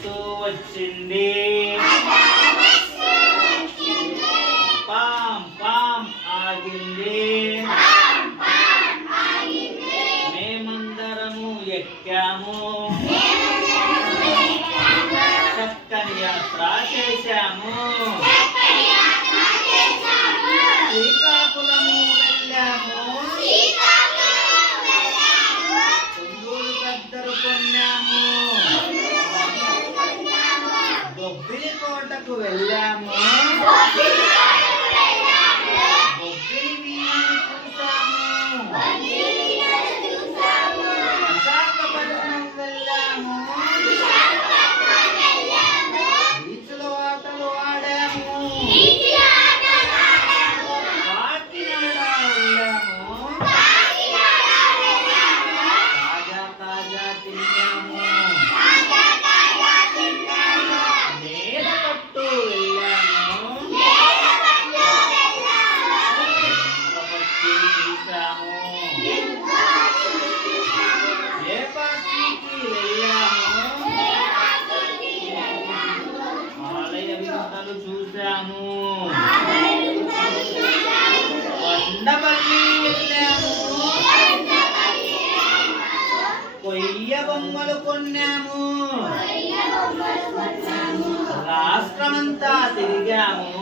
వస్తూ వచ్చింది. పాం పాం ఆగింది. మేమందరము ఎక్కాము. చక్కని యాత్ర చేశాము శ్రీకాకుళము వెళ్ళాము కుందూరు పెద్దరు కొన్నాము బొబ్బిలి కోటకు వెళ్ళాము? చూసాము లేపాక్షికి వెళ్ళాము? ఆలయ వింతలు చూసాము కొండపల్లి వెళ్ళాము. కొయ్య బొమ్మలు కొన్నాము. రాష్ట్రమంతా తిరిగాము.